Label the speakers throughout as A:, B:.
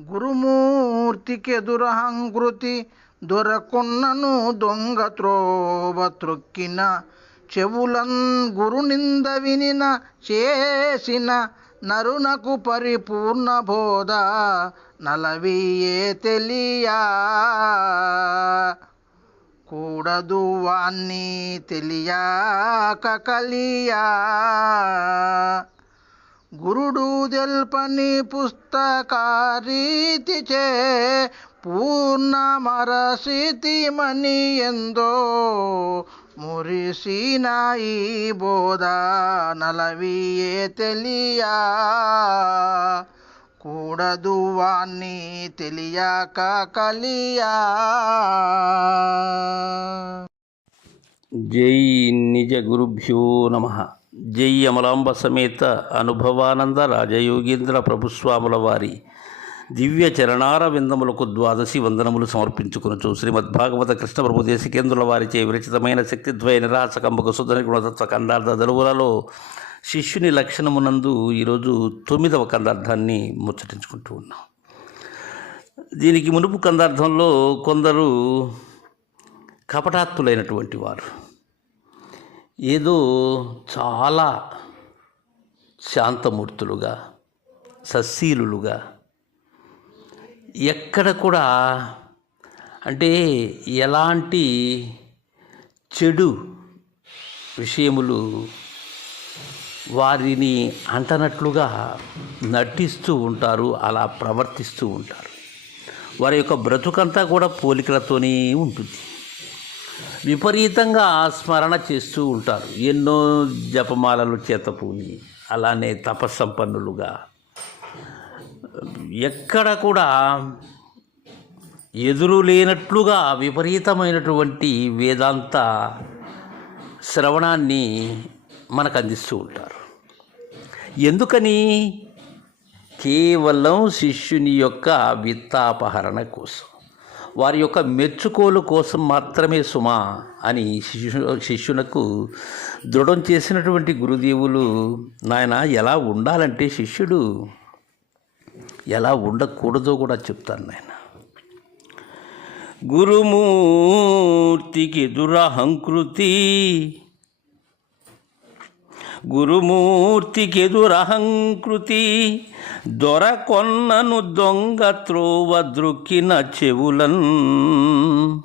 A: గురుమూర్తికెదురహంకృతి దొరకొన్నను దొంగ త్రోవ త్రొక్కిన చెవులన్ గురునింద వినిన చేసిన నరునకు పరిపూర్ణ బోధ నలవియే తెలియా. కూడదు వాణ్ణి తెలియాక కలియా. గురుడు తెల్పని పుస్తకారీతిచే పూర్ణ మరసితి మని ఎందో మురిసిన ఈ బోధ నలవియే తెలియా. కూడదు వాణ్ణి తెలియక కలియా.
B: జై నిజ గురుభ్యో నమ. జై అమలాంబ సమేత అనుభవానంద రాజయోగేంద్ర ప్రభుస్వాముల వారి దివ్య చరణార విందములకు ద్వాదశి వందనములు సమర్పించుకునుచు శ్రీమద్భాగవత కృష్ణ ప్రభు దేశికేంద్రుల వారిచే విరచితమైన శక్తిద్వయ నిరాశకంబకు సుధని గుణతత్వ కందార్థ దరువులలో శిష్యుని లక్షణమునందు ఈరోజు తొమ్మిదవ కందార్థాన్ని ముచ్చటించుకుంటూ ఉన్నాం. దీనికి మునుపు కందార్థంలో కొందరు కపటాత్తులైనటువంటి వారు ఏదో చాలా శాంతమూర్తులుగా సశీలులుగా ఎక్కడ కూడా అంటే ఎలాంటి చెడు విషయములు వారిని అంటనట్లుగా నటిస్తూ ఉంటారు అలా ప్రవర్తిస్తూ ఉంటారు. వారి యొక్క బ్రతుకంతా కూడా పోలికలతోనే ఉంటుంది. విపరీతంగా స్మరణ చేస్తూ ఉంటారు. ఎన్నో జపమాలలు చేతపూని అలానే తపస్సంపన్నులుగా. ఎక్కడ కూడా ఎదురు లేనట్లుగా విపరీతమైనటువంటి వేదాంత శ్రవణాన్ని మనకు అందిస్తూ ఉంటారు. ఎందుకని? కేవలం శిష్యుని యొక్క విత్తాపహరణ కోసం. వారి యొక్క మెచ్చుకోలు కోసం మాత్రమే సుమా అని శిష్యు శిష్యునకు దృఢం చేసినటువంటి గురుదేవులు నాయన ఎలా ఉండాలంటే శిష్యుడు ఎలా ఉండకూడదో కూడా చెప్తాను నాయన. గురుమూర్తికి దురహంకృతి గురుమూర్తికెదురహంకృతి దొరకొన్నను దొంగ త్రోవ దృక్కిన చెవులన్.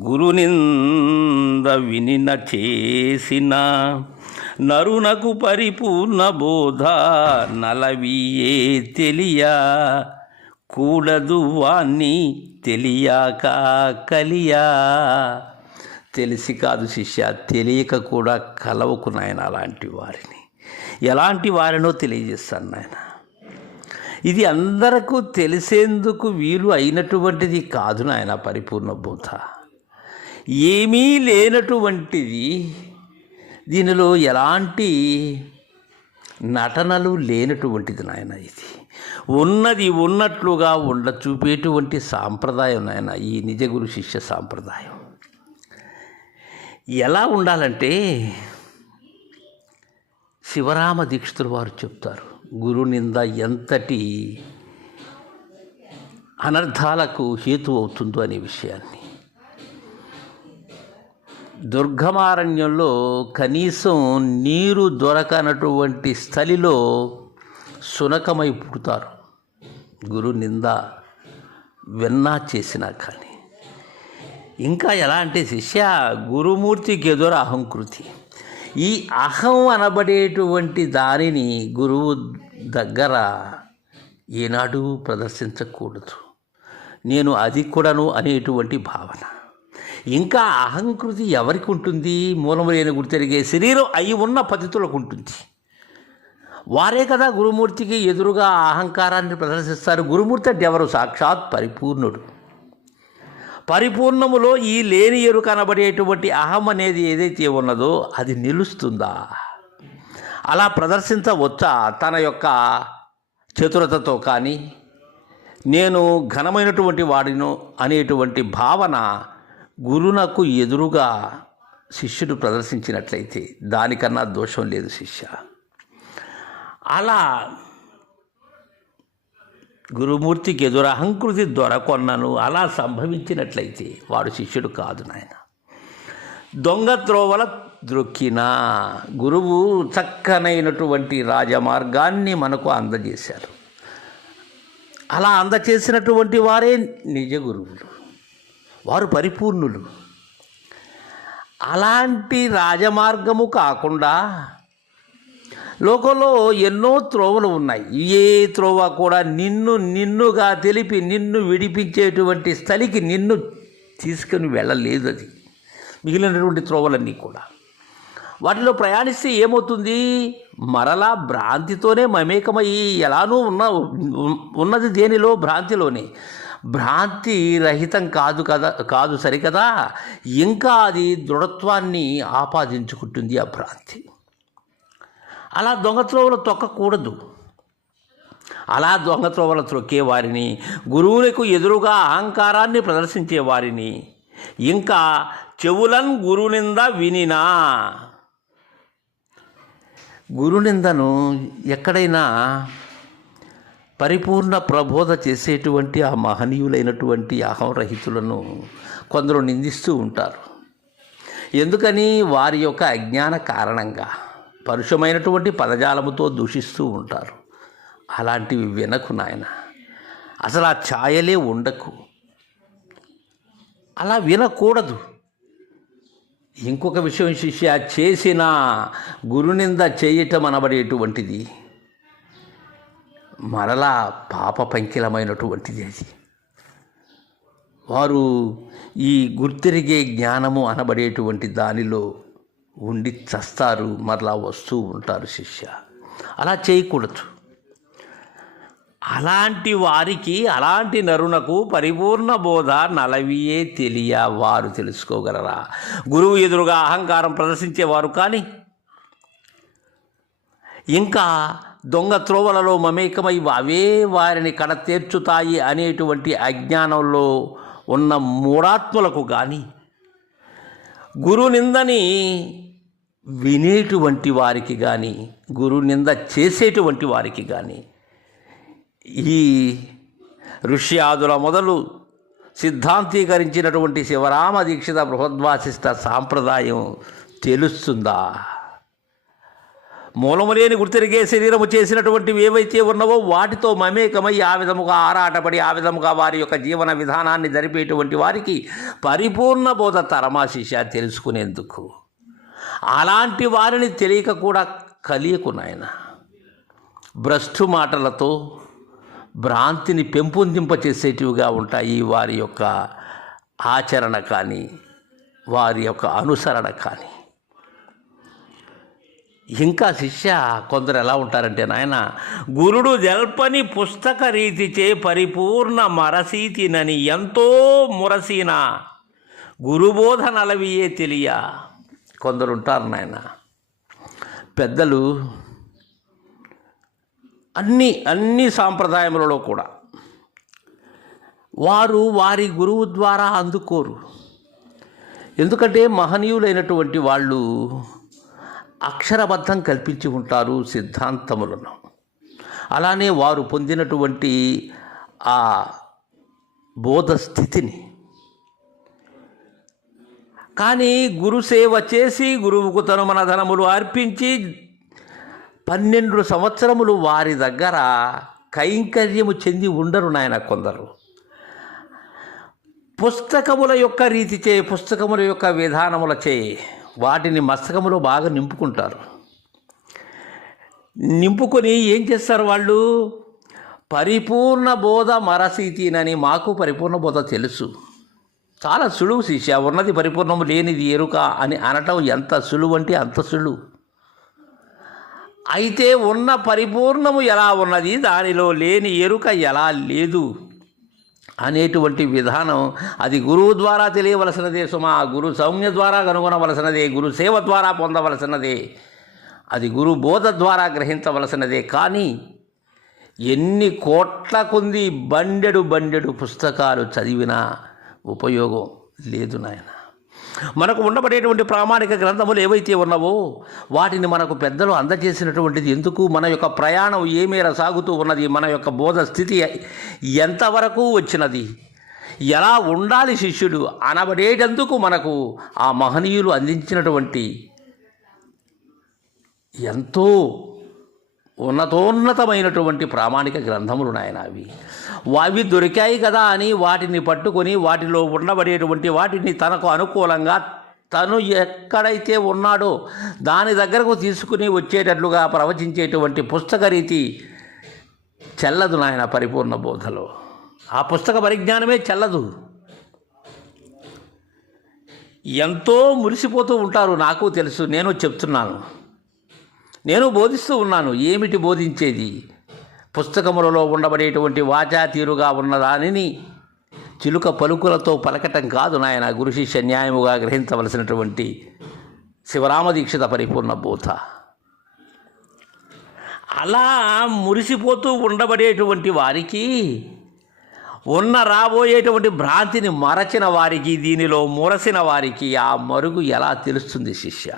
B: గురునింద వినిన చేసిన నరునకు పరిపూర్ణ బోధ నలవియే తెలియ. కూడదు వాణ్ణి తెలియాక కలియా. తెలిసి కాదు శిష్య తెలియక కూడా కలవకు నాయన అలాంటి వారిని. ఎలాంటి వారినో తెలియజేస్తాను నాయన. ఇది అందరకు తెలిసేందుకు వీలు అయినటువంటిది కాదు నాయన పరిపూర్ణ బోధ. ఏమీ లేనటువంటిది దీనిలో ఎలాంటి నటనలు లేనటువంటిది నాయన ఇది. ఉన్నది ఉన్నట్లుగా ఉండ చూపేటువంటి సాంప్రదాయం నాయన ఈ నిజగురు శిష్య సాంప్రదాయం. ఎలా ఉండాలంటే శివరామ దీక్షితులు వారు చెప్తారు గురు నింద ఎంతటి అనర్థాలకు హేతు అవుతుందో అనే విషయాన్ని. దుర్గమారణ్యంలో కనీసం నీరు దొరకనటువంటి స్థలిలో సునకమై పుడతారు. గురు నింద విన్నా చేసినా కానీ. ఇంకా ఎలా అంటే శిష్య గురుమూర్తికి ఎదురు అహంకృతి. ఈ అహం అనబడేటువంటి దానిని గురువు దగ్గర ఏనాడు ప్రదర్శించకూడదు. నేను అది కూడాను అనేటువంటి భావన. ఇంకా అహంకృతి ఎవరికి ఉంటుంది? మూలము లేని గుర్తెరిగే శరీరం అయి ఉన్న పద్ధతులకు ఉంటుంది. వారే కదా గురుమూర్తికి ఎదురుగా అహంకారాన్ని ప్రదర్శిస్తారు. గురుమూర్తి అంటే ఎవరు? సాక్షాత్ పరిపూర్ణుడు. పరిపూర్ణములో ఈ లేని ఎరు కనబడేటువంటి అహం అనేది ఏదైతే ఉన్నదో అది నిలుస్తుందా? అలా ప్రదర్శించవచ్చా? తన యొక్క చతురతతో కానీ నేను ఘనమైనటువంటి వాడిను అనేటువంటి భావన గురునకు ఎదురుగా శిష్యుడు ప్రదర్శించినట్లయితే దానికన్నా దోషం లేదు శిష్య. అలా గురుమూర్తికి ఎదురు అహంకృతి దొరకొన్నను అలా సంభవించినట్లయితే వాడు శిష్యుడు కాదు నాయన. దొంగ త్రోవల ద్రొక్కిన గురువు చక్కనైనటువంటి రాజమార్గాన్ని మనకు అందజేశారు అలా అందచేసినటువంటి వారే నిజ గురువులు. వారు పరిపూర్ణులు. అలాంటి రాజమార్గము కాకుండా లోకంలో ఎన్నో త్రోవలు ఉన్నాయి. ఏ త్రోవ కూడా నిన్ను నిన్నుగా తెలిపి నిన్ను విడిపించేటువంటి స్థలికి నిన్ను తీసుకుని వెళ్ళలేదు అది. మిగిలినటువంటి త్రోవలన్నీ కూడా. వాటిలో ప్రయాణిస్తే ఏమవుతుంది? మరలా భ్రాంతితోనే మమేకమయ్యి ఎలానూ ఉన్న ఉన్నది దేనిలో? భ్రాంతిలోనే. భ్రాంతి రహితం కాదు కదా కాదు సరికదా? ఇంకా అది దృఢత్వాన్ని ఆపాదించుకుంటుంది ఆ భ్రాంతి. అలా దొంగ త్రోవలు తొక్కకూడదు. అలా దొంగ త్రోవలు త్రొక్కే వారిని గురువులకు ఎదురుగా అహంకారాన్ని ప్రదర్శించే వారిని ఇంకా చెవులన్ గురునింద వినినా. గురునిందను ఎక్కడైనా పరిపూర్ణ ప్రబోధ చేసేటువంటి ఆ మహనీయులైనటువంటి అహంరహితులను కొందరు నిందిస్తూ ఉంటారు. ఎందుకని? వారి యొక్క అజ్ఞాన కారణంగా. పరుషమైనటువంటి పదజాలముతో దూషిస్తూ ఉంటారు. అలాంటివి వినకు నాయన. అసలు ఆ ఛాయలే ఉండకు. అలా వినకూడదు. ఇంకొక విషయం శిష్య చేసిన గురునింద చేయటం అనబడేటువంటిది మరలా పాప పంకిలమైనటువంటిది అది. వారు ఈ గుర్తిరిగే జ్ఞానము అనబడేటువంటి దానిలో ఉండి చస్తారు మరలా వస్తూ ఉంటారు శిష్య. అలా చేయకూడదు. అలాంటి వారికి అలాంటి నరునకు పరిపూర్ణ బోధ నలవియే తెలియ వారు తెలుసుకోగలరా? గురువు ఎదురుగా అహంకారం ప్రదర్శించేవారు కానీ ఇంకా దొంగ త్రోవలలో మమేకమై అవే వారిని కడతీర్చుతాయి అనేటువంటి అజ్ఞానంలో ఉన్న మూఢాత్ములకు కానీ గురు నిందని వినేటువంటి వారికి కానీ గురునింద చేసేటువంటి వారికి కానీ ఈ ఋష్యాదుల మొదలు సిద్ధాంతీకరించినటువంటి శివరామ దీక్షిత బృహద్వాసిష్ట సాంప్రదాయం తెలుస్తుందా? మూలము లేని గుర్తిరిగే శరీరము చేసినటువంటివి ఏవైతే ఉన్నవో వాటితో మమేకమై ఆ విధముగా ఆరాటపడి ఆ విధముగా వారి యొక్క జీవన విధానాన్ని జరిపేటువంటి వారికి పరిపూర్ణ బోధ తరమాశిష తెలుసుకునేందుకు అలాంటి వారిని తెలియక కూడా కలియకు నాయన. భ్రష్టు మాటలతో భ్రాంతిని పెంపొందింపచేసేటివిగా ఉంటాయి వారి యొక్క ఆచరణ కానీ వారి యొక్క అనుసరణ కానీ. ఇంకా శిష్య కొందరు ఎలా ఉంటారంటే నాయన గురుడు జల్పని పుస్తక రీతిచే పరిపూర్ణ మరసీతినని ఎంతో మురసీన గురుబోధ నలవియే తెలియ కొందరు ఉంటారు నాయన. పెద్దలు అన్ని అన్ని సాంప్రదాయములలో కూడా వారు వారి గురువు ద్వారా అందుకోరు. ఎందుకంటే మహనీయులైనటువంటి వాళ్ళు అక్షరబద్ధం కల్పించి ఉంటారు సిద్ధాంతములను. అలానే వారు పొందినటువంటి ఆ బోధ స్థితిని కానీ గురుసేవ చేసి గురువుకు తను మన ధనములు అర్పించి పన్నెండు సంవత్సరములు వారి దగ్గర కైంకర్యము చెంది ఉండరు నాయన కొందరు. పుస్తకముల యొక్క రీతి చే పుస్తకముల యొక్క విధానముల చే వాటిని మస్తకములో బాగా నింపుకుంటారు. నింపుకొని ఏం చేస్తారు వాళ్ళు? పరిపూర్ణ బోధ మరసీతీనని మాకు పరిపూర్ణ బోధ తెలుసు. చాలా సులువు శిష్య ఉన్నది పరిపూర్ణము లేనిది ఎరుక అని అనటం ఎంత సులువు అంటే అంత సులువు. అయితే ఉన్న పరిపూర్ణము ఎలా ఉన్నది? దానిలో లేని ఎరుక ఎలా లేదు? అనేటువంటి విధానం అది గురువు ద్వారా తెలియవలసినదే సుమా గురు సౌమ్య ద్వారా కనుగొనవలసినదే గురు సేవ ద్వారా పొందవలసినదే అది గురు బోధ ద్వారా గ్రహించవలసినదే. కానీ ఎన్ని కోట్ల కొంది బండెడు బండెడు పుస్తకాలు చదివినా ఉపయోగం లేదు నాయన. మనకు ఉండబడేటువంటి ప్రామాణిక గ్రంథములు ఏవైతే ఉన్నావో వాటిని మనకు పెద్దలు అందజేసినటువంటిది ఎందుకు? మన యొక్క ప్రయాణం ఏ మేర సాగుతూ ఉన్నది? మన యొక్క బోధ స్థితి ఎంతవరకు వచ్చినది? ఎలా ఉండాలి శిష్యుడు? అనబడేటందుకు మనకు ఆ మహనీయులు అందించినటువంటి ఎంతో ఉన్నతోన్నతమైనటువంటి ప్రామాణిక గ్రంథములు నాయన అవి. అవి దొరికాయి కదా అని వాటిని పట్టుకొని వాటిలో ఉండబడేటువంటి వాటిని తనకు అనుకూలంగా తను ఎక్కడైతే ఉన్నాడో దాని దగ్గరకు తీసుకుని వచ్చేటట్లుగా ప్రవచించేటువంటి పుస్తక రీతి చెల్లదు నాయన పరిపూర్ణ బోధలో. ఆ పుస్తక పరిజ్ఞానమే చెల్లదు. ఎంతో మురిసిపోతూ ఉంటారు నాకు తెలుసు నేను చెప్తున్నాను. నేను బోధిస్తూ ఉన్నాను ఏమిటి బోధించేది? పుస్తకములలో ఉండబడేటువంటి వాచా తీరుగా ఉన్న దానిని చిలుక పలుకులతో పలకటం కాదు నాయన. గురు శిష్య న్యాయముగా గ్రహించవలసినటువంటి శివరామదీక్షిత పరిపూర్ణ బోధ. అలా మురిసిపోతూ ఉండబడేటువంటి వారికి ఉన్న రాబోయేటువంటి భ్రాంతిని మరచిన వారికి దీనిలో మురసిన వారికి ఆ మరుగు ఎలా తెలుస్తుంది శిష్య?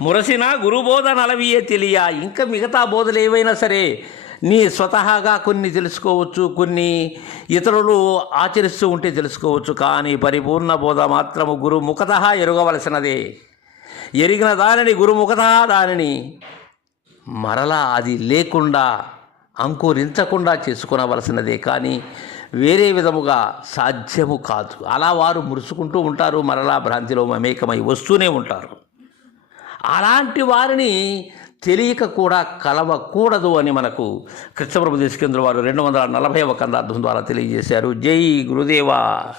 B: మురసిన గురుబోధ నలవియే తెలియ. ఇంకా మిగతా బోధలు ఏవైనా సరే నీ స్వతహాగా కొన్ని తెలుసుకోవచ్చు కొన్ని ఇతరులు ఆచరిస్తూ ఉంటే తెలుసుకోవచ్చు. కానీ పరిపూర్ణ బోధ మాత్రము గురు ముఖత ఎరగవలసినదే. ఎరిగిన దానిని గురుముఖత దానిని మరలా అది లేకుండా అంకురించకుండా చేసుకునవలసినదే. కానీ వేరే విధముగా సాధ్యము కాదు. అలా వారు మురుసుకుంటూ ఉంటారు మరలా భ్రాంతిలో మమేకమై వస్తూనే ఉంటారు. అలాంటి వారిని తెలియక కూడా కలవకూడదు అని మనకు కృష్ణప్రభు దేశకేంద్ర వారు రెండు వందల నలభై ఒక కందార్థం ద్వారా తెలియజేశారు. జై గురుదేవా.